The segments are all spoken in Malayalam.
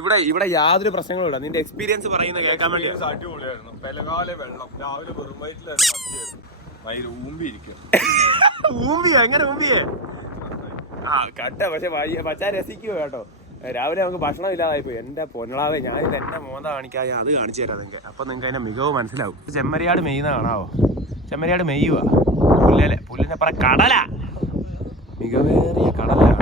ഇവിടെ യാതൊരു പ്രശ്നങ്ങളും ഇല്ല. നിന്റെ എക്സ്പീരിയൻസ് പറയുന്നത് കേൾക്കാൻ വേണ്ടി. അടിപൊളിയായിരുന്നു. പെലകാലെ വെള്ളം രാവിലെ വെറും വയറ്റിലായിരുന്നു മത്തിയായിരുന്നു. ഊമ്പിയോ? എങ്ങനെ ഊമ്പിയേ? ആ കട്ട. പക്ഷെ പച്ചാ രസിക്കുവോ കേട്ടോ. രാവിലെ നമുക്ക് ഭക്ഷണം ഇല്ലാതായി പോയി. എന്റെ പൊന്നളാവേ, ഞാനിത് എന്റെ മോന്ത കാണിക്കാതെ അത് കാണിച്ചു തരാം നിങ്ങൾക്ക്. അപ്പൊ നിങ്ങൾക്ക് അതിന്റെ മികവ് മനസ്സിലാവും. ചെമ്മരിയാട് മെയ്യുന്ന കാണാവോ? ചെമ്മരിയാട് മെയ്യുവാ. പുല്ലിന്റെ അപ്പുറം കടല, മികവേറിയ കടലാണ്.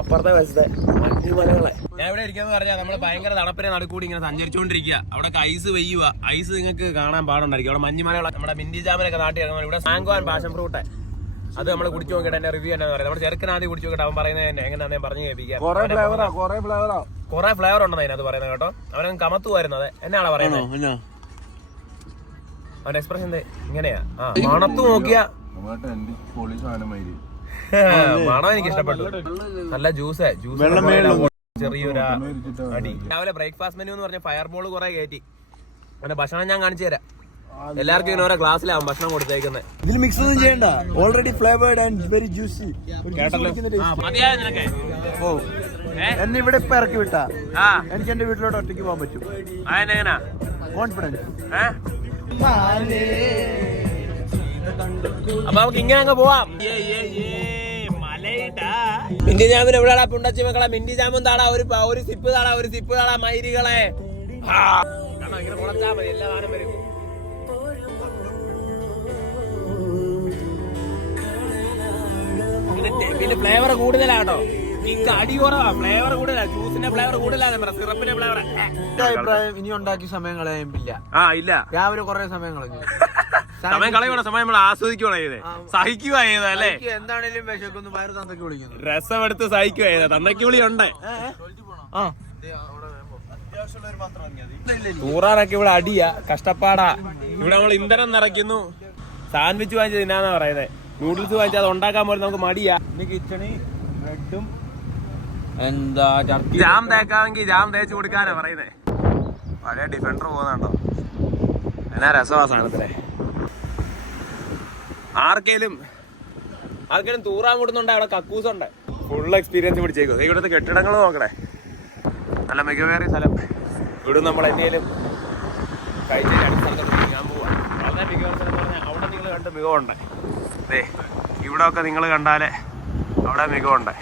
അപ്പുറത്തെ വശത്തെ മഞ്ഞുമലകളെ. ഞാൻ ഇവിടെ ഇരിക്കാന്ന് പറഞ്ഞാൽ നമ്മള് ഭയങ്കര തണുപ്പിനെ നടുക്കൂടി ഇങ്ങനെ സഞ്ചരിച്ചുകൊണ്ടിരിക്കുക. അവിടെ ഐസ് പെയ്യുക. ഐസ് നിങ്ങൾക്ക് കാണാൻ പാടുണ്ടായിരിക്കും. അവിടെ മഞ്ഞുമലകളെ, നമ്മുടെ മിന്റി ജാമിനൊക്കെ നാട്ടിൽ ഇറങ്ങുന്നത്. ഇവിടെ മാംഗോ ആൻഡ് പാഷൻ ഫ്രൂട്ട്, അത് നമ്മൾ കുടിച്ചു നോക്കിയിട്ട് എന്റെ റിവ്യൂ എന്നാ പറയുന്നത്. നമ്മുടെ ചെറുക്കനാദ്യം കുടിച്ചു നോക്കിയിട്ട് അവൻ പറയുന്നത് എങ്ങനെയാണെന്ന് ഞാൻ പറഞ്ഞു കേൾപ്പിക്കാം. കുറെ ഫ്ലേവർ ഉണ്ടെന്ന് അതിനകത്ത് പറയുന്നത് കേട്ടോ. അവനങ്ങ് കമത്തുമായിരുന്നു. അതെ എന്നാണ് പറയുന്നത്. അവന്റെ എക്സ്പ്രഷൻ ഇങ്ങനെയാ. മണത്ത് നോക്കിയാ മണം എനിക്ക് ഇഷ്ടപ്പെട്ടു. നല്ല ജ്യൂസ് ചെറിയൊരു അടി. രാവിലെ ബ്രേക്ക്ഫാസ്റ്റ് മെനു എന്ന് പറഞ്ഞ ഫയർ ബോൾ കുറെ കയറ്റി. അങ്ങനെ ഭക്ഷണം ഞാൻ കാണിച്ചു തരാം. എല്ലാവർക്കും ഇങ്ങനെ ഓരോ ഗ്ലാസ്സിലാവും ഭക്ഷണം കൊടുത്തേക്കുന്നത്. ഇതിൽ മിക്സ് ഒന്നും ചെയ്യണ്ട. Already flavoured and very juicy. എന്നെ ഇവിടെ ഇപ്പൊ ഇറക്കി വിട്ടാ എനിക്ക് എന്റെ വീട്ടിലോട്ട് ഒറ്റയ്ക്ക് പോകാൻ പറ്റും. അതെങ്ങനാ? കോൺഫിഡൻസ്. അപ്പൊ നമുക്ക് ഇങ്ങനെ അങ്ങ് പോവാം. മിന്റി ജാമിന് എവിടെയാടാ പുണ്ടച്ചി മക്കളെ? മിന്റി ജാമും താടാ. ഒരു സിപ്പ് താടാ മൈരികളെ. ഇങ്ങനെ മുളച്ചാ മതി, എല്ലാ സാധനം വരും. പിന്നെ ഫ്ലേവർ കൂടുതലാട്ടോ. അടി കുറവാ, ഫ്ലേവർ കൂടുതലാ. ജ്യൂസിന്റെ ഫ്ലേവർ കൂടുതലാണ്, സിറപ്പിന്റെ ഫ്ലേവർ. അഭിപ്രായം ഇനി ഉണ്ടാക്കി സമയം കളയാനില്ല. ഇല്ല, രാവിലെ കുറെ സമയം കളഞ്ഞു. സമയം കളയണ സമയം നമ്മൾ ആസ്വദിക്കണോ ചെയ്തേ, സഹിക്കുക ചെയ്തല്ലേ. എന്താണേലും വിശക്കൊന്ന് വയറ് തന്തയ്ക്ക് വിളിക്കുന്നു. രസമെടുത്ത് സഹിക്കുക ചെയ്ത തന്തയ്ക്ക് വിളി ഉണ്ട്. തൂറാനൊക്കെ ഇവിടെ അടിയാ, കഷ്ടപ്പാടാ. ഇവിടെ നമ്മൾ ഇന്ധനം നിറയ്ക്കുന്നു. സാൻഡ്വിച്ച് വാങ്ങിച്ച് തിന്നാന്നാ പറയുന്നത്. നൂഡിൽസ് വാങ്ങിച്ചാൽ അത് ഉണ്ടാക്കാൻ പോലും നമുക്ക് മടിയാ. കിച്ചണി ബ്രെഡും എന്താ ജാം തേക്കാമെങ്കിൽ ജാം തേച്ച് കൊടുക്കാനാ പറയുന്നേ. പഴയ ഡിഫൻഡർ പോകുന്നുണ്ടോ? എന്നാ രസമാ സാധനത്തിനെ. ആർക്കേലും തൂറാൻ കൂടുന്നുണ്ട്. അവിടെ കക്കൂസുണ്ട്. Full experience പിടിച്ചേക്കും. ഇവിടുത്തെ കെട്ടിടങ്ങൾ നോക്കണേ, നല്ല മികവേറിയ സ്ഥലം. ഇവിടെ നമ്മൾ എന്തെങ്കിലും കഴിച്ച് അടുത്ത സ്ഥലത്ത് ഞാൻ പോവാ. വളരെ മികവേറിയ സ്ഥലം എന്ന് പറഞ്ഞാൽ അവിടെ നിങ്ങൾ കണ്ട് മികവുണ്ട്. ഇവിടെ ഒക്കെ നിങ്ങൾ കണ്ടാലേ അവിടെ മികവുണ്ട്.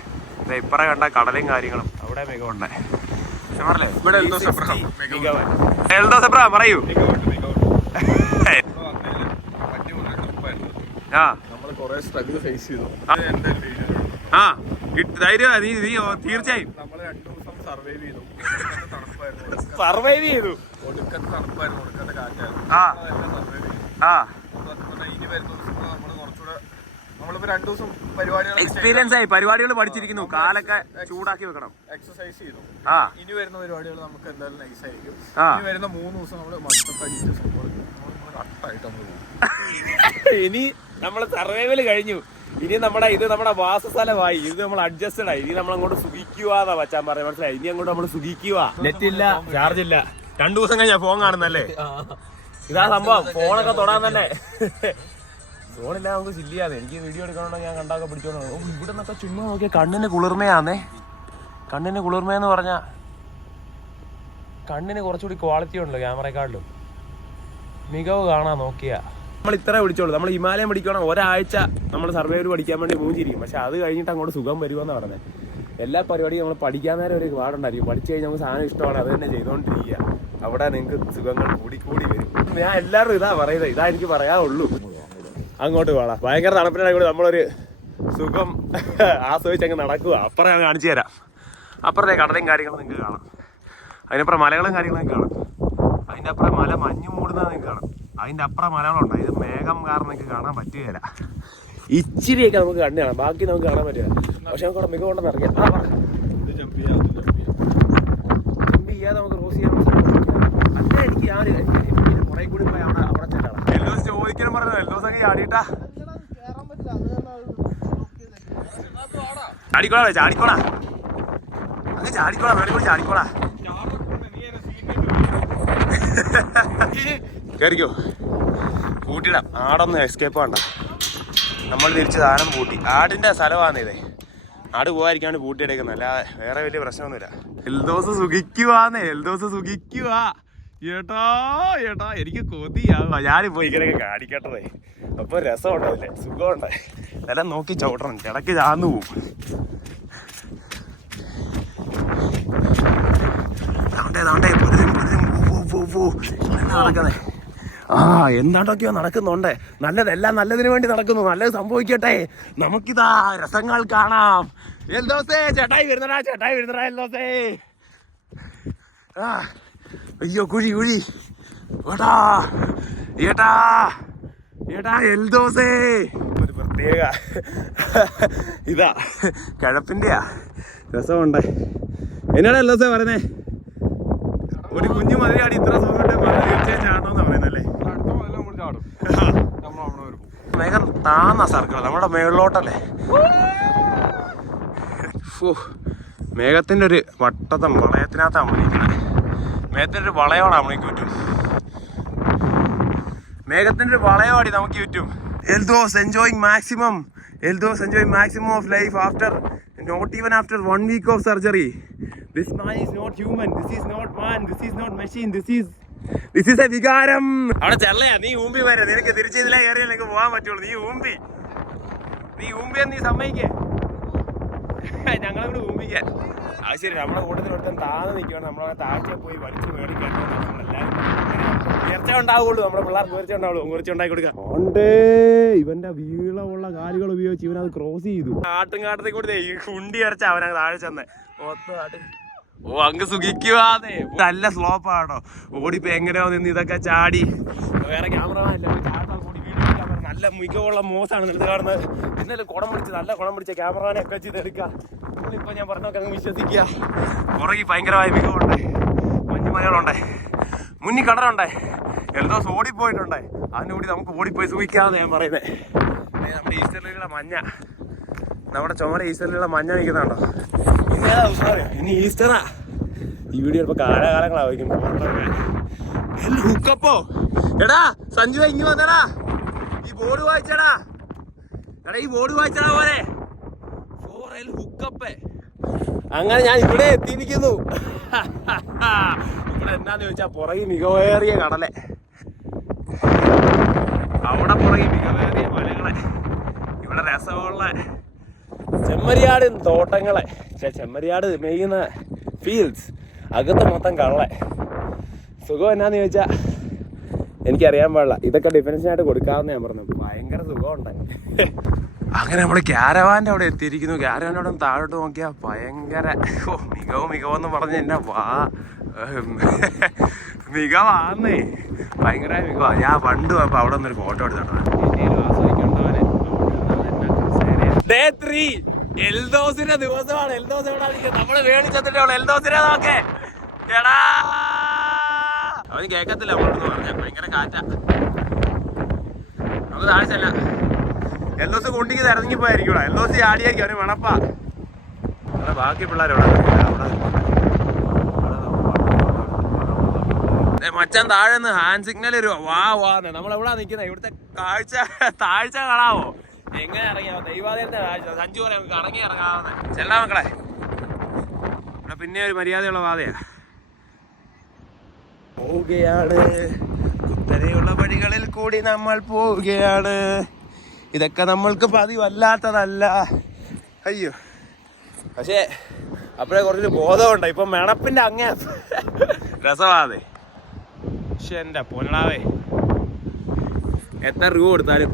ഇപ്പറ കണ്ട കടലും കാര്യങ്ങളും അവിടെ മികവുണ്ട്. പറയൂ. ധൈര്യം നീ തീർച്ചയായും സർവൈവ് ചെയ്തു. എക്സ്പീരിയൻസ് ആയി. പരിപാടികൾ പഠിച്ചിരിക്കുന്നു. കാലൊക്കെ ചൂടാക്കി വെക്കണം. എക്സസൈസ് ചെയ്തു. ഇനി വരുന്ന പരിപാടികൾ നമുക്ക് എന്തായാലും നൈസ് ആയിരിക്കും. ഇനി വരുന്ന 3 ദിവസം നമ്മള് ഇനി നമ്മള് സർവൈവല് കഴിഞ്ഞു. ഇനി നമ്മുടെ വാസസ്ഥലമായി. ഇത് നമ്മൾ അഡ്ജസ്റ്റഡ് ആയി. ഇനി നമ്മളങ്ങോട്ട് സുഖിക്കുവാന്നാ വച്ചാൻ പറയാൻ. മനസ്സിലായി? ഇനി അങ്ങോട്ട് നമ്മള് സുഖിക്കുക. നെറ്റ് ഇല്ല, ചാർജ് ഇല്ല. 2 ദിവസം കഴിഞ്ഞാ ഫോൺ കാണുന്നല്ലേ. ഇതാ സംഭവം. ഫോണൊക്കെ തൊടാൻ തന്നെ ഫോണില്ല. നമുക്ക് ചില്ലിയാതെ. എനിക്ക് വീഡിയോ എടുക്കണോ ഞാൻ കണ്ടാക്കെ പിടിച്ചോളൂ. ഇവിടെ നിന്നൊക്കെ ചുമ്മാ നോക്കിയാൽ കണ്ണിന് കുളിർമയാന്നേ. കണ്ണിന് കുളിർമയെന്ന് പറഞ്ഞാൽ കണ്ണിന് കുറച്ചുകൂടി ക്വാളിറ്റി ഉണ്ടല്ലോ ക്യാമറയെക്കാട്ടിലും. മികവ് കാണാൻ നോക്കിയാ നമ്മൾ ഇത്ര പിടിച്ചോളൂ. നമ്മൾ ഹിമാലയം പിടിക്കണം. ഒരാഴ്ച നമ്മൾ സർവൈവൽ പഠിക്കാൻ വേണ്ടി മൂഞ്ചിരിക്കും. പക്ഷെ അത് കഴിഞ്ഞിട്ട് അങ്ങോട്ട് സുഖം വരുമെന്ന് പറഞ്ഞത്. എല്ലാ പരിപാടിയും നമ്മൾ പഠിക്കാൻ നേരം ഒരു പാടുണ്ടായിരിക്കും. പഠിച്ചു കഴിഞ്ഞാൽ നമുക്ക് സാധനം ഇഷ്ടമാണ്, അത് തന്നെ ചെയ്തുകൊണ്ടിരിക്കുക. അവിടെ നിങ്ങൾക്ക് സുഖങ്ങൾ കൂടി വരും. ഞാൻ എല്ലാവരും ഇതാ പറയുന്നത്. ഇതാ എനിക്ക് പറയാനുള്ളൂ. അങ്ങോട്ട് പോകാം. ഭയങ്കര തണുപ്പിനാണ് കൂടി നമ്മളൊരു സുഖം ആസ്വദിച്ചങ്ങ് നടക്കുക. അപ്പുറം ഞാൻ കാണിച്ചു തരാം. അപ്പുറത്തെ കടലും കാര്യങ്ങളും നിങ്ങൾക്ക് കാണാം. അതിനപ്പുറം മലകളും കാര്യങ്ങളും കാണാം. അതിൻ്റെ അപ്പുറം മല മഞ്ഞ് മൂടുന്നത് നിങ്ങൾക്ക് കാണാം. അതിൻ്റെ അപ്പുറം മലകളുണ്ട്. ഇത് മേഘം കാരണം നിങ്ങൾക്ക് കാണാൻ പറ്റുകയില്ല. ഇച്ചിരിയൊക്കെ നമുക്ക് കണ്ടു കാണാം, ബാക്കി നമുക്ക് കാണാൻ പറ്റില്ല. പക്ഷെ നമുക്ക് അവിടെ മികവുണ്ടെന്ന് അറിയാം. ജമ്പ് ചെയ്യാതെ നമുക്ക് ക്രോസ് ചെയ്യാൻ അല്ല. എനിക്ക് പുറകെ കൂടി പോയി അവിടെ ചെല്ലണം. എല്ലോസ് ചോദിക്കണം പറഞ്ഞു. എല്ലോസൊക്കെ ചാടിയിട്ടാ ചാടിക്കോളാ അങ്ങ് ചാടിക്കോളാ. വേണ്ടി കൂടി ചാടിക്കോളാ. കയറിക്കോ. കൂട്ടിടാം. ആടൊന്നും എസ്കേപ്പ് വേണ്ട. നമ്മൾ തിരിച്ച് സാധനം പൂട്ടി. ആടിന്റെ സ്ഥലമാണ് ഇതേ. ആട് പോകാതിരിക്കാണ്ട് പൂട്ടിയെടുക്കുന്നത്, അല്ലാതെ വേറെ വലിയ പ്രശ്നമൊന്നുമില്ല. എൽദോസ് സുഖിക്കുവാന്നേ, എൽദോസ് സുഖിക്കുവാ. ഏട്ടാ ഏട്ടാ എനിക്ക് കൊതിയാവുക. ഞാനിപ്പോ ഇങ്ങനെയൊക്കെ കാണിക്കട്ടതേ, അപ്പൊ രസമുണ്ടല്ലേ, സുഖമുണ്ട്. എല്ലാം നോക്കി ചവിട്ടണം, ഇടയ്ക്ക് ചാന്നു പോവും. നടക്കുന്നേ. ആ എന്താണ്ടൊക്കെയോ നടക്കുന്നുണ്ട്. നല്ലതെല്ലാം നല്ലതിന് വേണ്ടി നടക്കുന്നു. നല്ലത് സംഭവിക്കട്ടെ. നമുക്കിതാ രസങ്ങൾ കാണാം. എൽദോസേ ചേട്ടായി വരുന്നടാ, ചേട്ടായി വരുന്നടാ എൽദോസേ. ആ അയ്യോ കുഴി കുഴി ഏട്ടാ ഏട്ടാ ഏട്ടാ എൽദോസേ. ഒരു പ്രത്യേക ഇതാ കിഴപ്പിന്റെയാ, രസമുണ്ട്. എന്നാണ് എൽദോസേ പറയുന്നേ? ഒരു കുഞ്ഞു മതിലാടി ഇത്ര സുഖമായിട്ട് തീർച്ചയായും ചാടണമെന്നാ പറയുന്നല്ലേ? മേഘം താന്ന സർക്കിൾ നമ്മുടെ മേളിലോട്ടല്ലേ. മേഘത്തിന്റെ ഒരു വട്ടത്തം വളയത്തിനകത്താണ് നമ്മളിരിക്കുന്നത്. മേഘത്തിന്റെ ഒരു വളയോടാണ് നമ്മൾക്ക് ചുറ്റും. മേഘത്തിന്റെ ഒരു വളയോടി നമുക്ക് ചുറ്റും. Eldhose enjoying maximum. Eldos enjoying maximum of life after, not even after 1 week of surgery. This man is not human. This is not man. This is not machine. This is a വികാരം. അവിടെ ചെല്ലയാ, നീ ഊമ്പി വരെ. നിനക്ക് തിരിച്ചിതിലേ കയറിയാൽ നിനക്ക് പോകാൻ പറ്റുള്ളൂ. നീ ഊമ്പിയെന്ന് നീ സമ്മതിക്കേ. ഞങ്ങളെ കൂടെ ഊമ്പിക്കാൻ. അത് ശരി, നമ്മുടെ കൂട്ടത്തിൽ ഒരുത്തൻ താന്ന് നിൽക്കുകയാണ്. നമ്മളെ താഴ്ച പോയി വലിച്ചു മേടിക്കാൻ നമ്മളെല്ലാവരും ഉയർച്ച ഉണ്ടാവുള്ളൂ. നമ്മുടെ പിള്ളേർക്ക് ഉയർച്ച ഉണ്ടാവുള്ളൂ. ഉയർച്ച ഉണ്ടാക്കി കൊടുക്കാം. ഉണ്ട് ഇവന്റെ വീളമുള്ള കാലുകൾ ഉപയോഗിച്ച് ഇവനത് ക്രോസ് ചെയ്തു. ആട്ടുംകാട്ടത്തിൽ കൂടി ഈ കുണ്ടി അരച്ച അവനത് താഴെ ചെന്ന് ഓ അങ്ങ് സുഖിക്കുവാന്നേ. നല്ല സ്ലോപ്പാണോ, ഓടിപ്പോ എങ്ങനെയോ നിന്ന് ഇതൊക്കെ ചാടി. വേറെ ക്യാമറമാൻ ഇല്ല, ചാട്ടാൻ കൂടി വീഡിയോ നല്ല മികവുള്ള മോശമാണ് നിനക്ക് കാണുന്നത്. ഇന്നലെ കുടം പിടിച്ച് നല്ല കുടം പിടിച്ച ക്യാമറമാനെ ഒക്കെ വെച്ച് ഇതെടുക്കുക. നമ്മളിപ്പോ ഞാൻ പറഞ്ഞൊക്കെ അങ്ങ് വിശ്വസിക്കുക. പുറകെ ഭയങ്കരമായ മികവുണ്ട്, മഞ്ഞുമലകളുണ്ട്, മുന്നിൽ കടലുണ്ട്. എൽദോസ് ഓടിപ്പോയിട്ടുണ്ട്. അതിനുകൂടി നമുക്ക് ഓടിപ്പോയി സൂഹിക്കാമെന്ന് ഞാൻ പറയുന്നത്. നമ്മുടെ ഈസ്റ്ററിലുള്ള മഞ്ഞ, നമ്മുടെ ചുമര ഈസ്റ്ററിലുള്ള മഞ്ഞ നിൽക്കുന്നുണ്ടോ? ഇന്നേതാ ഉസാറിയാ, ഇനി ഈസ്റ്ററാ. ഈ വീഡിയോ ഇപ്പൊ കാലാകാലങ്ങളായിരിക്കും. ഹുക്കപ്പോ എടാ സഞ്ജു ഇങ്ങി വന്നടാ, ഈ ബോർഡ് വായിച്ചടാ. എടാ ഈ ബോർഡ് വായിച്ചടാ പോലെ ഹുക്കപ്പേ. അങ്ങനെ ഞാൻ ഇവിടെ എത്തിയിരിക്കുന്നു. ഇവിടെ എന്താന്ന് ചോദിച്ചാ പുറകെ മികവേറിയ കടലെ, അവിടെ പുറകെ മികവേറിയ മലകളെ, ഇവിടെ രസമുള്ള ചെമ്മരിയാട് തോട്ടങ്ങളെ, ചെമ്മരിയാട് മെയ്യുന്ന ഫീൽഡ്സ്, അകത്ത് മൊത്തം കള്ളെ. സുഖം എന്നാന്ന് ചോദിച്ചാ എനിക്കറിയാൻ പാടില്ല. ഇതൊക്കെ ഡിഫറൻസിനായിട്ട് കൊടുക്കാമെന്ന് ഞാൻ പറഞ്ഞു. ഭയങ്കര സുഖമുണ്ട്. അങ്ങനെ നമ്മൾ ക്യാരവാൻ്റെ അവിടെ എത്തിയിരിക്കുന്നു. ക്യാരവാൻ്റെ അവിടെ താഴോട്ട് നോക്കിയാൽ ഭയങ്കര മികവെന്ന് പറഞ്ഞ് എന്നെ മികവാന്നേ, ഭയങ്കര മികവാ. ഞാൻ പണ്ട് പോയപ്പോൾ അവിടെ നിന്നൊരു ഫോട്ടോ എടുത്തിട്ടുണ്ട്. ഡേ 3 എൽദോസിന്റെ ദിവസമാണ്. എൽദോസ് എവിടെ നമ്മള് മേടിച്ചെത്തിട്ടേ ഉള്ളു. എൽദോസിനെ നോക്കേ എടാ, അവന് കേക്കത്തില്ല നമ്മളോട് പറഞ്ഞ. ഭയങ്കര കാറ്റാ, നമുക്ക് താഴ്ചല്ല. എൽദോസ് കുണ്ടിക്ക് ഇറങ്ങിപ്പോയിരിക്കും. എൽദോസ് ആടിയായിരിക്കും, അവന് മണപ്പാ. അവിടെ ബാക്കി പിള്ളേരവിടെ മച്ചാൻ താഴെ നിന്ന് ഹാൻഡ് സിഗ്നൽ വരുവോ, വാന്ന്. നമ്മളെവിടാ നിൽക്കുന്നത്? ഇവിടുത്തെ താഴ്ച കാണാവോ? എങ്ങനെ ഇറങ്ങിയാവോ? ദൈവാലയത്തെ താഴ്ച. സഞ്ജു പറയാം നമുക്ക് ഇറങ്ങി ഇറങ്ങാവുന്ന. ചെല്ലാ മക്കളെ, ഇവിടെ പിന്നെ ഒരു മര്യാദയുള്ള പാതയാ. പോവുകയാണ്, കുത്തനെയുള്ള വഴികളിൽ കൂടി നമ്മൾ പോവുകയാണ്. ഇതൊക്കെ നമ്മൾക്ക് പതിവല്ലാത്തതല്ല. അയ്യോ, പക്ഷേ അപ്പോഴേ കുറച്ച് ബോധമുണ്ട്. ഇപ്പം മെണപ്പിന്റെ അങ്ങേ രസമാതെ. പക്ഷെ എൻ്റെ പൊന്നടാവേ, എത്ര രൂപ കൊടുത്താലും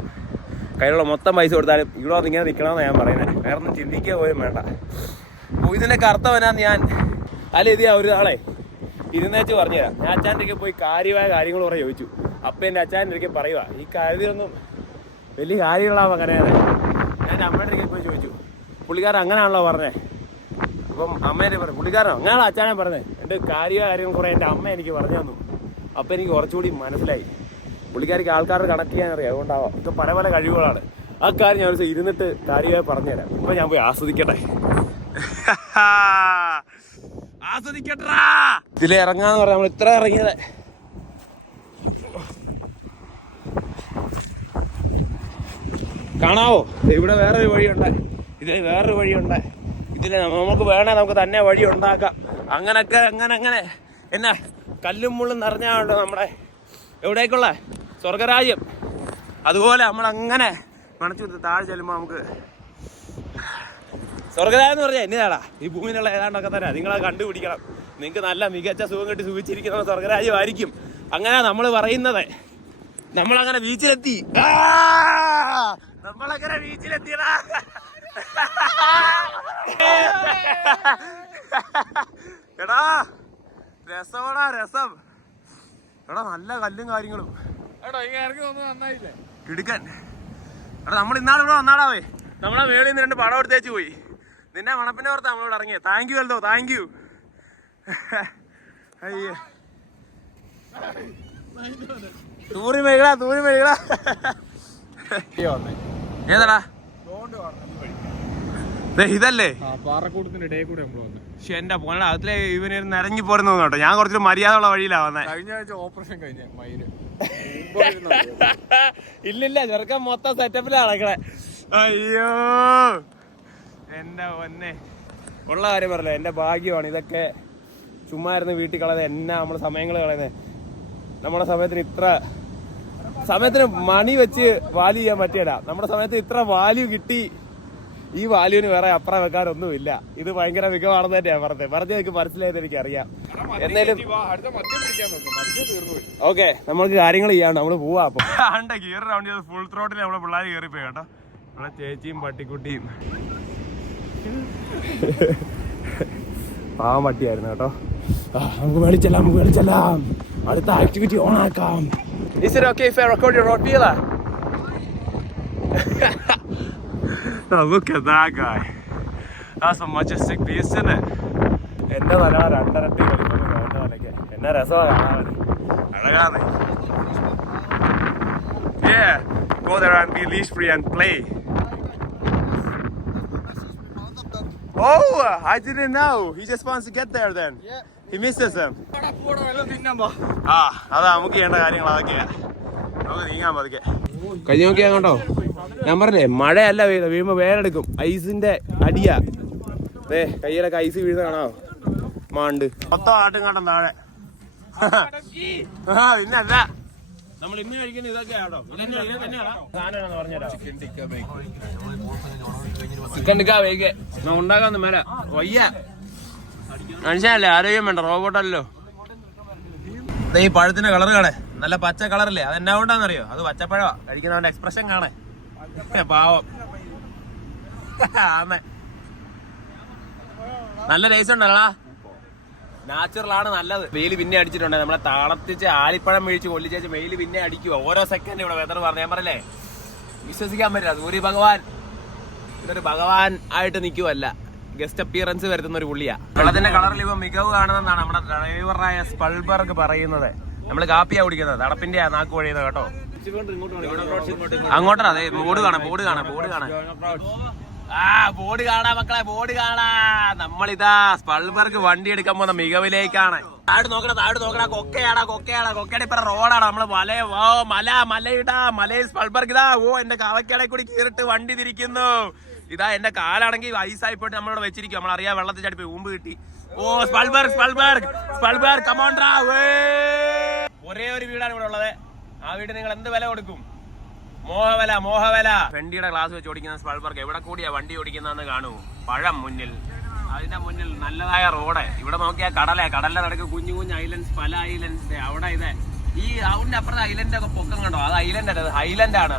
കയ്യിലുള്ള മൊത്തം പൈസ കൊടുത്താലും ഇവിടെ വന്ന് ഇങ്ങനെ നിൽക്കണമെന്ന് ഞാൻ പറയുന്നത്. വേറെ ഒന്നും ചിന്തിക്കുക പോലും വേണ്ട. അപ്പോൾ ഇതിൻ്റെയൊക്കെ അർത്ഥം എന്നാന്ന് ഞാൻ ഇത് ഒരു ആളെ ഇരുന്നേച്ച് പറഞ്ഞുതരാം. ഞാൻ അച്ഛൻ്റെ ഒക്കെ പോയി കാര്യമായ കാര്യങ്ങൾ കുറേ ചോദിച്ചു. അപ്പം എൻ്റെ അച്ഛൻ്റെ ഒരിക്കൽ പറയുക, ഈ കാര്യത്തിലൊന്നും വലിയ കാര്യങ്ങളാവും അങ്ങനെയാണ്. ഞാൻ അമ്മയുടെ ഒരിക്കൽ പോയി ചോദിച്ചു, പുള്ളിക്കാരൻ അങ്ങനെയാണല്ലോ പറഞ്ഞത്. അപ്പം അമ്മേനെ പറഞ്ഞു, പുള്ളിക്കാരനോ അങ്ങനെയാണോ അച്ഛനെ പറഞ്ഞത്? എൻ്റെ കാര്യമായ കാര്യങ്ങൾ കുറേ എൻ്റെ അമ്മ എനിക്ക് പറഞ്ഞു തന്നു. അപ്പം എനിക്ക് കുറച്ചുകൂടി മനസ്സിലായി. പുള്ളിക്കാർക്ക് ആൾക്കാരുടെ കണക്ട് ചെയ്യാൻ അറിയാം, അതുകൊണ്ടാവാം. ഇപ്പം പല പല കഴിവുകളാണ്. ആ കാര്യം ഞാൻ ഇരുന്നിട്ട് കാര്യമായി പറഞ്ഞുതരാം. ഇപ്പം ഞാൻ പോയി ആസ്വദിക്കട്ടെ. ആസ്വദിക്കട്ടാ. ഇതിൽ ഇറങ്ങാന്ന് പറഞ്ഞാൽ നമ്മൾ ഇത്ര ഇറങ്ങിയത്. കാണാവോ? ഇവിടെ വേറൊരു വഴിയുണ്ട്, ഇതിൽ വേറൊരു വഴിയുണ്ട്. ഇതിന് നമുക്ക് വേണേ നമുക്ക് തന്നെ വഴി ഉണ്ടാക്കാം. അങ്ങനൊക്കെ അങ്ങനെ എന്നാ കല്ലും മുള്ളും നിറഞ്ഞാണ്ടോ നമ്മുടെ എവിടേക്കുള്ള സ്വർഗരാജ്യം. അതുപോലെ നമ്മളങ്ങനെ മണച്ചു താഴെ ചെല്ലുമ്പോൾ നമുക്ക് സ്വർഗരാജ്യം എന്ന് പറഞ്ഞാൽ എന്നതാടാ ഈ ഭൂമിയിലുള്ള ഏതാണ്ടൊക്കെ തന്നെ നിങ്ങളത് കണ്ടുപിടിക്കണം. നിങ്ങൾക്ക് നല്ല മികച്ച സുഖം കെട്ടി സുഖിച്ചിരിക്കുന്ന സ്വർഗരാജ്യമായിരിക്കും. അങ്ങനെ നമ്മൾ പറയുന്നത്. നമ്മളങ്ങനെ ബീച്ചിലെത്തി. നമ്മളങ്ങനെ ബീച്ചിലെത്തിയടാ. എടാ രസമാടാ രസം. എടാ നല്ല കല്ലും കാര്യങ്ങളും കിടുക്കൻ. എടാ നമ്മൾ ഇന്നാൾ ഇവിടെ വന്നാടാവേ. നമ്മളെ മേളിൽ നിന്ന് 2 പടം എടുത്തേച്ച് പോയി. നിന്നെ മണപ്പിന്റെ പുറത്ത് നമ്മളോട് ഇറങ്ങിയത്. താങ്ക് യു അല്ലോ, താങ്ക് യു. അയ്യോ തൂറി മേഖല ഏതാടാ ഇതല്ലേ പാറക്കൂട്ടത്തിന്റെ ഇടയിൽ കൂടെ നമ്മൾ വന്നു. പക്ഷെ എന്റെ പോണ അതിലെ ഇവന് നിരങ്ങി പോരുന്നു കേട്ടോ. ഞാൻ കുറച്ച് മര്യാദയുള്ള വഴിയിലാ വന്നേ. കഴിഞ്ഞ ആഴ്ച ഓപ്പറേഷൻ കഴിഞ്ഞ മയില് ഇല്ലില്ല ചെറുക്കൻ മൊത്തം സെറ്റപ്പിലാ നടക്കണേ. അയ്യോ എന്റെ പൊന്നെ ഉള്ള കാര്യം പറയല്ലേ. എന്റെ ഭാഗ്യമാണ് ഇതൊക്കെ. ചുമ്മാ ഇരുന്ന് വീട്ടിൽ കളയുന്നത് എന്നാ നമ്മള് സമയങ്ങൾ കളയുന്നത്. നമ്മുടെ സമയത്തിന് മണി വെച്ച് വാല്യൂ ചെയ്യാൻ പറ്റിയല്ല. നമ്മുടെ സമയത്ത് ഇത്ര വാല്യൂ കിട്ടി. ഈ വാല്യൂവിന് വേറെ അപ്പുറം വെക്കാനൊന്നുമില്ല. ഇത് ഭയങ്കര മികവാണെന്ന് തന്നെയാണ് പറഞ്ഞത് എനിക്ക് മനസ്സിലായത് എനിക്കറിയാം. എന്നാലും ഓക്കെ നമ്മൾക്ക് കാര്യങ്ങൾ ചെയ്യാണ്ട് നമ്മള് പോവാ. അപ്പൊ ഗിയർ റൗണ്ട് ചെയ്ത് ഫുൾ ത്രോട്ടിൽ നമ്മളെ പിള്ളേർ കയറിപ്പോയി കേട്ടോ. നമ്മളെ ചേച്ചിയും പട്ടിക്കുട്ടിയും പാവം പട്ടിയായിരുന്നു കേട്ടോ. നമുക്ക് മേളിച്ചെല്ലാം അടുത്ത ആക്ടിവിറ്റി ഓൺ ആക്കാം. Is it okay if I record your road wheeler? Oh, look at that guy. That's a majestic beast, isn't it? എന്റെ തല 2 ഇരട്ടി വലിപ്പം എന്റെ തലയ്ക്ക്. എന്നാ രസമാണ് കാണാൻ. അഴകാണ്. Yeah, go there and be leash free and play. Oh, I didn't know. He just wants to get there then. Yeah. He misses him. അതാ നമുക്ക് ചെയ്യേണ്ട കാര്യങ്ങൾ അതൊക്കെയാ. നമുക്ക് നീങ്ങാൻ പതുക്കെ. കഴിഞ്ഞ നോക്കിയാ കേട്ടോ. ഞാൻ പറഞ്ഞേ മഴയല്ല വീഴുന്നത്. വീഴുമ്പോ വേരെടുക്കും. ഐസിന്റെ അടിയാ. അതെ കയ്യിലൊക്കെ ഐസ് വീഴുന്ന കാണാമോ. മാണ്ട് മൊത്തം ആട്ടും കാട്ടും താഴെ. പിന്നല്ല നമ്മൾ ഇന്ന് കഴിക്കുന്ന ഇതൊക്കെയാണോ. സാധനം പറഞ്ഞുതരാം. ചിക്കൻ ടിക്ക വേഗേ ഉണ്ടാക്കാന്ന് മേല വയ്യ. മനുഷ്യനല്ലേ ആരോഗ്യം വേണ്ട റോബോട്ടല്ലോ. ഈ പഴത്തിന്റെ കളർ കാണേ നല്ല പച്ച കളറല്ലേ. അതെന്നാ കൊണ്ടാന്നറിയോ. അത് പച്ചപ്പഴവാ. കഴിക്കുന്നവന്റെ എക്സ്പ്രഷൻ കാണേ പാവം. നല്ല ടേസ്റ്റ് ഉണ്ടല്ലോ. നാച്ചുറൽ ആണ് നല്ലത്. വെയിൽ പിന്നെ അടിച്ചിട്ടുണ്ട്. നമ്മളെ തളത്തിച്ച് ആലിപ്പഴം മേടിച്ച് കൊല്ലിച്ചേച്ച് വെയിൽ പിന്നെ അടിക്കുക. ഓരോ സെക്കൻഡ് ഇവിടെ വെതർ പറഞ്ഞു. ഞാൻ പറഞ്ഞല്ലേ വിശ്വസിക്കാൻ പറ്റില്ല. സൂര്യ ഭഗവാൻ ഇതൊരു ഭഗവാൻ ആയിട്ട് നിൽക്കുവല്ല. ഗസ്റ്റ് അപ്പിയറൻസ് വരുത്തുന്ന ഒരു പുള്ളിയാ. വെള്ളത്തിന്റെ കളറിൽ ഇപ്പൊ മികവ് കാണുന്നതാണ് നമ്മുടെ ഡ്രൈവറായ സ്പൾബർഗ് പറയുന്നത്. നമ്മള് കാപ്പിയാ കുടിക്കുന്നത്. തടപ്പിന്റെ നാക്ക് വഴിയുന്നത് കേട്ടോ. അങ്ങോട്ടാ. അതെ ബോർഡ് കാണാം. ബോർഡ് കാണാ മക്കളെ. ബോർഡ് കാണാ. നമ്മളിതാ സ്പൾബർഗ് വണ്ടി എടുക്കാൻ പോകുന്ന മികവിലേക്കാണ്. താഴെ നോക്കണ കൊക്കയുടെ ഇപ്പറ റോഡാണ്. നമ്മള് മലയിൽ സ്പൾബർഗ് ഇതാ. ഓ എന്റെ കവക്കട കൂടി കീറിട്ട് വണ്ടി തിരിക്കുന്നു. ഇതാ എന്റെ കാലാണെങ്കിൽ ഐസായി പോയിട്ട് നമ്മളിവിടെ വെച്ചിരിക്കും. നമ്മളറിയാം വെള്ളത്തിൽ ചാടി പോയി ഊമ്പ് കിട്ടി. ഓ സ്പൾബർഗ് കമോൺട്രാ. ഒരേ ഒരു വീടാണ് ഇവിടെ ഉള്ളത്. ആ വീട് നിങ്ങൾ എന്ത് വില കൊടുക്കും? മോഹവല. വണ്ടിയുടെ ഗ്ലാസ് വെച്ച് ഓടിക്കുന്ന സ്പൾബർഗ് എവിടെ കൂടിയാ വണ്ടി ഓടിക്കുന്നതെന്ന് കാണൂ. പഴം മുന്നിൽ, അതിന്റെ മുന്നിൽ നല്ലതായ റോഡ്. ഇവിടെ നോക്കിയാൽ കടലിന്റെ നടുക്ക് കുഞ്ഞു ഐലൻഡ്സ്, പല ഐലൻഡ്സ്. അവിടെ ഈ റൗണ്ടിന്റെ അപ്പുറത്തെ ഐലൻഡ് ഒക്കെ പൊക്കം കണ്ടോ. അത് ഐലൻഡ് അല്ല, ഹൈലൻഡ് ആണ്.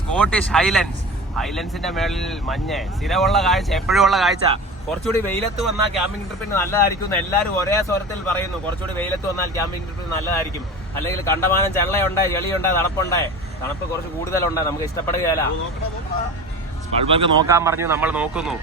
സ്കോട്ടിഷ് ഹൈലൻഡ്സിന്റെ മേളിൽ മഞ്ഞ്. സ്ഥിരമുള്ള കാഴ്ച, എപ്പോഴും ഉള്ള കാഴ്ച. കുറച്ചുകൂടി വെയിലത്ത് വന്നാൽ ക്യാമ്പിംഗ് ട്രിപ്പിന് നല്ലതായിരിക്കും എന്ന് എല്ലാവരും ഒരേ സ്വരത്തിൽ പറയുന്നു. കുറച്ചുകൂടി വെയിലത്ത് വന്നാൽ ക്യാമ്പിംഗ് ട്രിപ്പിന് നല്ലതായിരിക്കും. അല്ലെങ്കിൽ കണ്ടമാനം ചെള്ളയുണ്ടായി, ചെളിയുണ്ടായി, തണുപ്പ് കുറച്ച് കൂടുതലുണ്ടായി. നമുക്ക് ഇഷ്ടപ്പെടുകയല്ല. സ്പൾബർഗ് നോക്കാൻ പറഞ്ഞു. നമ്മൾ നോക്കുന്നു.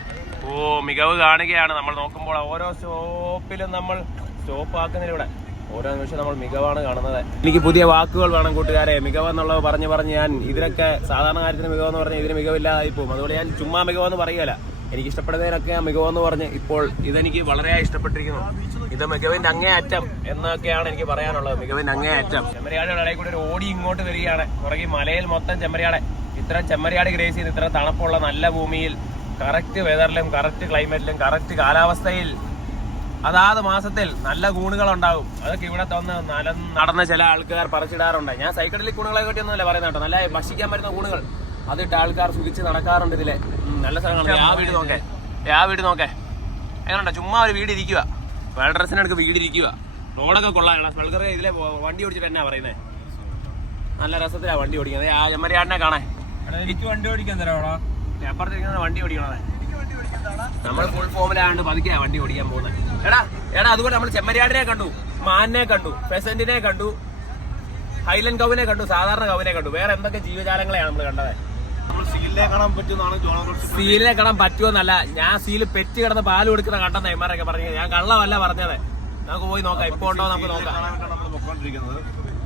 ഓ മികവ് കാണുകയാണ്. നമ്മൾ നോക്കുമ്പോൾ ഓരോ സ്റ്റോപ്പിലും നമ്മൾ സ്റ്റോപ്പ് ആക്കുന്നതിലൂടെ ഓരോ നിമിഷം നമ്മൾ മികവാണ് കാണുന്നത്. എനിക്ക് പുതിയ വാക്കുകൾ വേണം കൂട്ടുകാരെ. മികവെന്നുള്ളത് പറഞ്ഞ് ഞാൻ ഇതിനൊക്കെ സാധാരണ കാര്യത്തിന് മികവെന്ന് പറഞ്ഞാൽ ഇതിന് മികവില്ലാതായി പോകും. അതുകൊണ്ട് ഞാൻ ചുമ്മാ മികവെന്ന് പറയുകയല്ല. എനിക്ക് ഇഷ്ടപ്പെടുന്നതിനൊക്കെ ഞാൻ മികവെന്ന് പറഞ്ഞ് ഇപ്പോൾ ഇതെനിക്ക് വളരെ ഇഷ്ടപ്പെട്ടിരിക്കുന്നു. ഇത് മികവിന്റെ അങ്ങേയറ്റം എന്നൊക്കെയാണ് എനിക്ക് പറയാനുള്ളത്. മികവിന്റെ അങ്ങേയറ്റം. ചെമ്മരിയാടുകളുടെ ഇടയിൽ കൂടി ഒരു ഓടി ഇങ്ങോട്ട് വരികയാണ്. പുറകെ മലയിൽ മൊത്തം ചെമ്മരിയാട്. ഇത്തരം ചെമ്മരിയാട് ഗ്രേസ് ചെയ്ത് ഇത്ര തണുപ്പുള്ള നല്ല ഭൂമിയിൽ കറക്റ്റ് വെതറിലും കറക്റ്റ് ക്ലൈമറ്റിലും കറക്റ്റ് കാലാവസ്ഥയിൽ അതാത് മാസത്തിൽ നല്ല കൂണുകൾ ഉണ്ടാകും. അതൊക്കെ ഇവിടെ തന്ന് നടന്ന ചില ആൾക്കാർ പറിച്ചിടാറുണ്ട്. ഞാൻ സൈക്കിളിൽ കൂണുകളെ പറ്റിയൊന്നുമല്ല പറയുന്നത് കേട്ടോ. നല്ല ഭക്ഷിക്കാൻ പറ്റുന്ന കൂണുകൾ അതിട്ട് ആൾക്കാർ സുഖിച്ച് നടക്കാറുണ്ട് ഇതിലെ. നല്ല സ്ഥലങ്ങളാണ്. ആ വീട് നോക്കേ എങ്ങനെയുണ്ടോ? ചുമ്മാ ഒരു വീട് ഇരിക്കുക, വെൽഡ്രസിനടുക്ക് വീട് ഇരിക്കുക. റോഡൊക്കെ കൊള്ളാം. സ്പൾഗർ ഇതിലെ വണ്ടി ഓടിച്ചിട്ട് എന്നാ പറയുന്നത്, നല്ല രസത്തിലാ വണ്ടി ഓടിക്കുന്നത്. ആ ചെമ്മരിയാടിനെ കാണാൻ എനിക്ക് വണ്ടി ഓടിക്കാൻ തരാടാ. അപ്പുറത്തിരിക്കുന്ന വണ്ടി ഓടിക്കണേ. നമ്മൾ ഫുൾ ഫോമിലാണ്ട് പതുക്കെയാ വണ്ടി ഓടിക്കാൻ പോകുന്നത്. എടാ അതുപോലെ നമ്മൾ ചെമ്മരിയാടിനെ കണ്ടു, മാനിനെ കണ്ടു, ഫെസന്റിനെ കണ്ടു, ഹൈലൻഡ് കൗവിനെ കണ്ടു, സാധാരണ കൗവിനെ കണ്ടു. വേറെ എന്തൊക്കെ ജീവജാലങ്ങളെയാണ് നമ്മൾ കണ്ടത്? സീലിനെ കാണാൻ പറ്റുമെന്നാണ് സീലിനെ കാണാൻ പറ്റുമെന്നല്ല, ഞാൻ സീല് പെറ്റ് കിടന്ന് പാല് കൊടുക്കുന്ന കണ്ടെന്ന ഇമാരൊക്കെ പറഞ്ഞത്. ഞാൻ കള്ളമല്ല പറഞ്ഞത്. നമുക്ക് പോയി നോക്കാം, ഇപ്പൊ ഉണ്ടോ നമുക്ക് നോക്കാം.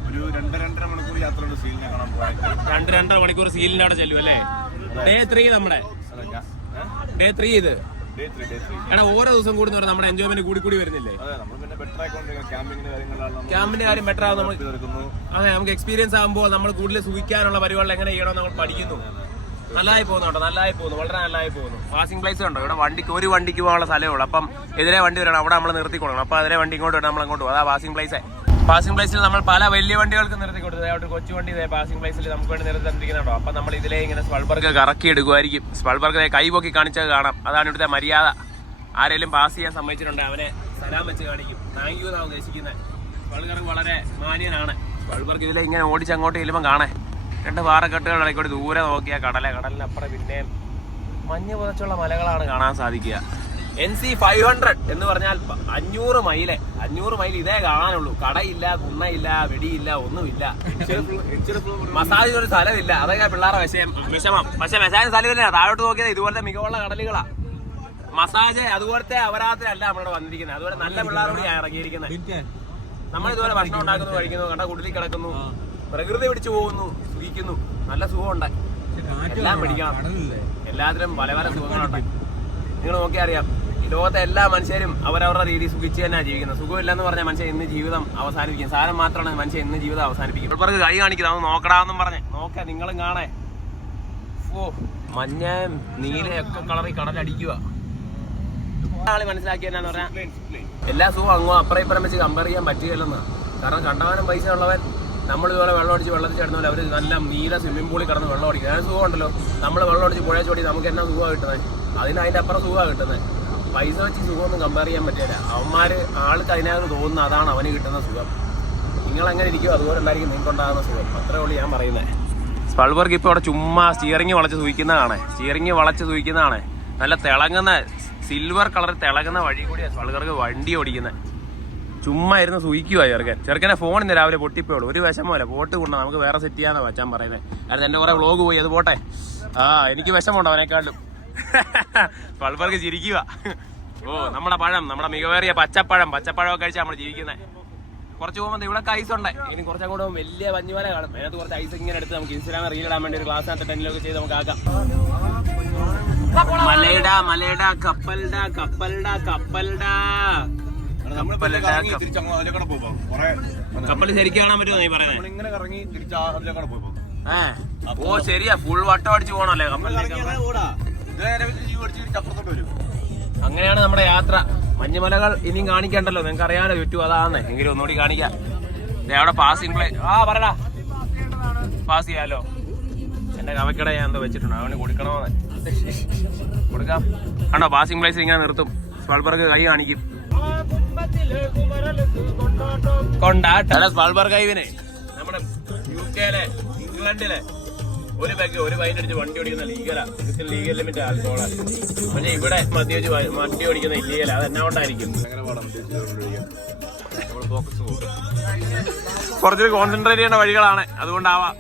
ഒരു 2-2.5 മണിക്കൂർ യാത്രയുണ്ട് സീലിനെ കാണാൻ പോകാൻ. 2-2.5 മണിക്കൂർ സീലിന്റെ അവിടെ ചെല്ലും അല്ലേ? ഡേ 3 നമ്മുടെ ഡേ 3 ഇത്. എടാ ഓരോ ദിവസം കൂടുന്നവരെ നമ്മുടെ എൻജോയ്മെന്റ് കൂടി വരുന്നില്ലേ? ക്യാമ്പിന്റെ കാര്യം ബെറ്റർ ആവും. നമ്മൾ അതെ, നമുക്ക് എക്സ്പീരിയൻസ് ആകുമ്പോൾ നമ്മൾ കൂടുതൽ സുഖിക്കാനുള്ള പരിപാടികൾ എങ്ങനെ ചെയ്യണം നമ്മൾ പഠിക്കുന്നു. നല്ലതായി പോകുന്നു കേട്ടോ, നല്ലതായി പോകുന്നു, വളരെ നല്ലതായി പോകുന്നു. പാസിംഗ് പ്ലേസ് ഉണ്ടോ ഇവിടെ? ഒരു വണ്ടിക്ക് പോകാനുള്ള സ്ഥലമേ ഉള്ളൂ. അപ്പം എതിരെ വണ്ടി വരണം, അവിടെ നമ്മൾ നിർത്തിക്കൊള്ളണം. അപ്പൊ അതിലെ വണ്ടി ഇങ്ങോട്ട് വരണം, നമ്മൾ അങ്ങോട്ട് പോകും. അതാ പാസിംഗ് പ്ലേസ്. പാസിംഗ് പ്ലേസിൽ നമ്മൾ പല വലിയ വണ്ടികൾക്ക് നിർത്തി കൊടുത്തത്. അവിടെ കൊച്ചു വണ്ടി പാസിംഗ് പ്ലേസിൽ നമുക്ക് വേണ്ടി നിർത്തിയിരിക്കുന്നുണ്ടോ. അപ്പൊ നമ്മൾ ഇതിലെ ഇങ്ങനെ സ്പൾബർഗ് കറക്കി എടുക്കുമായിരിക്കും. സ്പൾബർഗ് കൈ പൊക്കി കാണിച്ചത് കാണാം. അതാണ് ഇവിടുത്തെ മര്യാദ. ആരെങ്കിലും പാസ് ചെയ്യാൻ സമ്മതിച്ചിട്ടുണ്ട് അവനെ സലാം വെച്ച് കാണിക്കും. താങ്ക് യു എന്നാണ് ഉദ്ദേശിക്കുന്നത്. സ്പൾബർഗ് വളരെ മാന്യനാണ്. സ്പൾബർഗ് ഇതിലെ ഇങ്ങനെ ഓടിച്ചങ്ങോട്ട് ചെല്ലുമ്പോൾ കാണേ 2 പാറക്കെട്ടുകൾ ഇടയ്ക്കൂടി ദൂരെ നോക്കിയാൽ കടലിനപ്പുറം പിന്നെ മഞ്ഞ് പുതച്ചുള്ള മലകളാണ് കാണാൻ സാധിക്കുക. NC 500 എന്ന് പറഞ്ഞാൽ 500 മൈല്. 500 മൈൽ ഇതേ കാണാനുള്ളൂ. കടയില്ല, കുണ്ണയില്ല, വെടിയില്ല, ഒന്നുമില്ല. മസാജ് ഒരു സ്ഥലമില്ല. അതൊക്കെ പിള്ളേരുടെ വിഷമം. പക്ഷെ മസാജ് സ്ഥലമില്ല. താഴോട്ട് നോക്കിയത് ഇതുപോലത്തെ മികവുള്ള കടലുകളാ. മസാജ് അതുപോലത്തെ അപരാധത്തിലല്ല നമ്മളിവിടെ വന്നിരിക്കുന്നത്. അതുപോലെ നല്ല പിള്ളേരോട് ഇറങ്ങിയിരിക്കുന്നത്. നമ്മളിതുപോലെ ഭക്ഷണം ഉണ്ടാക്കുന്നു, കഴിക്കുന്നു, കണ്ട കുടിലിൽ കിടക്കുന്നു, പ്രകൃതി പിടിച്ചു പോകുന്നു, സുഖിക്കുന്നു. നല്ല സുഖമുണ്ട്. എല്ലാം പിടിക്കണം. എല്ലാത്തിലും പല പല സുഖങ്ങളുണ്ട്. നിങ്ങൾ നോക്കിയാൽ അറിയാം, ഈ ലോകത്തെ എല്ലാ മനുഷ്യരും അവരവരുടെ രീതി സുഖിച്ച് തന്നെയാണ് ജീവിക്കുന്നത്. സുഖമില്ലെന്ന് പറഞ്ഞാൽ മനുഷ്യൻ ഇന്ന് ജീവിതം അവസാനിപ്പിക്കും. സാധനം മാത്രമാണ് മനുഷ്യൻ ഇന്ന് ജീവിതം അവസാനിപ്പിക്കും. ഇവർക്ക് കൈ കാണിക്കുന്നത് അത് നോക്കടാന്നും പറഞ്ഞ് നോക്കാം. നിങ്ങളും കാണേ. ഓ മഞ്ഞ നീലയൊക്കെ കളറി കടലടിക്കുക. ആള് മനസ്സിലാക്കി എന്നാന്ന് പറഞ്ഞാൽ എല്ലാ സുഖവും അങ്ങോ അപ്പുറം ഇപ്പുറം വെച്ച് കമ്പയർ ചെയ്യാൻ പറ്റുകയില്ലെന്ന്. കാരണം കണ്ടവാനും പൈസ ഉള്ളവൻ നമ്മളിതുപോലെ വെള്ളം അടിച്ച് വെള്ളത്തിൽ ചേർന്നപോലെ അവർ നല്ല നീല സ്വിമ്മിംഗ് പൂളിൽ കിടന്ന് വെള്ളം അടിക്കും. ഞാൻ സുഖം ഉണ്ടല്ലോ. നമ്മൾ വെള്ളം അടിച്ച് പുഴ ചോടി നമുക്ക് എന്നാ സുഖമാണ് കിട്ടുന്നത്? അതിൻ്റെ അപ്പുറം സുഖമാണ് കിട്ടുന്നത്. പൈസ വെച്ച് സുഖമൊന്നും കമ്പയർ ചെയ്യാൻ പറ്റില്ല. അവന്മാർ ആൾക്ക് അതിനകത്ത് തോന്നുന്ന അതാണ് അവന് കിട്ടുന്ന സുഖം. നിങ്ങളെങ്ങനെ ഇരിക്കുമോ അതുപോലെ ഉണ്ടായിരിക്കും നിങ്ങൾക്ക് ഉണ്ടാകുന്ന സുഖം. അത്രേ ഉള്ളൂ ഞാൻ പറയുന്നത്. സ്പൾബർഗ് ഇപ്പോൾ അവിടെ ചുമ്മാ സ്റ്റിയറിംഗ് വളച്ച് സൂഹിക്കുന്നതാണ്. സ്റ്റിയറിംഗ് വളച്ച് സൂഹിക്കുന്നതാണ്. നല്ല തിളങ്ങുന്ന സിൽവർ കളർ തിളങ്ങുന്ന വഴി കൂടിയാണ് സ്പൾബർഗ് വണ്ടി ഓടിക്കുന്നത്. ചുമ്മാ ഇരുന്ന് സൂഹിക്കുക ചെറുക്കനെ ഫോൺ ഇന്ന് രാവിലെ പൊട്ടിപ്പോയുള്ളൂ. ഒരു വിഷമമല്ല. പോട്ട് കൊണ്ടോ നമുക്ക് വേറെ സെറ്റ് ചെയ്യാന്നാ വച്ചാൻ പറയുന്നത്. കാരണം എൻ്റെ കുറെ വ്ളോഗ് പോയി. അത് പോട്ടെ. എനിക്ക് വിഷമമുണ്ടോ അവനേക്കാളും. സ്പൾബർഗ് ചിരിക്കുക. ഓ നമ്മുടെ പഴം, നമ്മുടെ മികവേറിയ പച്ചപ്പഴമൊക്കെ കഴിച്ചാൽ നമ്മൾ ജീവിക്കുന്നത്. കുറച്ച് പോകുമ്പോൾ ഇവിടെ ഐസ് ഉണ്ട്. ഇനി കുറച്ചങ്ങോട്ട് വലിയ മഞ്ഞുമല കാണും. അതിനകത്ത് കുറച്ച് ഐസ് ഇങ്ങനെ എടുത്ത് നമുക്ക് ഇൻസ്റ്റാഗ്രാമിൽ റീൽ ഇടാൻ വേണ്ടി ഒരു ക്ലാസ്സിനകത്ത് 10 ചെയ്ത് നമുക്ക് ആക്കാം. മലയുടെ കപ്പൽ ശരിക്കും കാണാൻ പറ്റുമോ നീ പറയുന്നത്? ഓ ശരിയാ, ഫുൾ വട്ടം അടിച്ച് പോകണല്ലേ കപ്പലിലേക്ക്. അങ്ങനെയാണ് നമ്മുടെ യാത്ര. മഞ്ഞുമലകൾ ഇനിയും കാണിക്കണ്ടല്ലോ, നിങ്ങൾക്ക് അറിയാലോ ചുറ്റും അതാന്ന്. എങ്കിലും ഒന്നുകൂടി കാണിക്കാം. അവിടെ പാസിംഗ് പ്ലേ പറടാ, പാസ് ചെയ്യാലോ. എന്റെ കവക്കട ഞാൻ എന്തോ വെച്ചിട്ടുണ്ട്, അവന് കൊടുക്കണോന്ന്. കൊടുക്കാം. ആണോ പാസിംഗ് പ്ലേസ് ഇങ്ങനെ നിർത്തും. സ്പൾബർഗ് കൈ കാണിക്കും. കൊണ്ടാട്ട സ്പൾബർഗ് കൈവിന് നമ്മുടെ UK ഇംഗ്ലണ്ടിലെ ഒരു പെഗ് ഒരു വൈൻ അടിച്ച് വണ്ടി ഓടിക്കുന്ന ലീഗൽ ലിമിറ്റ് ആൽക്കോളാ. പക്ഷെ ഇവിടെ മദ്യപിച്ച് വണ്ടി ഓടിക്കുന്ന ഇല്ലീഗല. അത് എന്നാ കൊണ്ടായിരിക്കും? കുറച്ച് കോൺസെൻട്രേറ്റ് ചെയ്യേണ്ട വഴികളാണ്, അതുകൊണ്ടാവാം.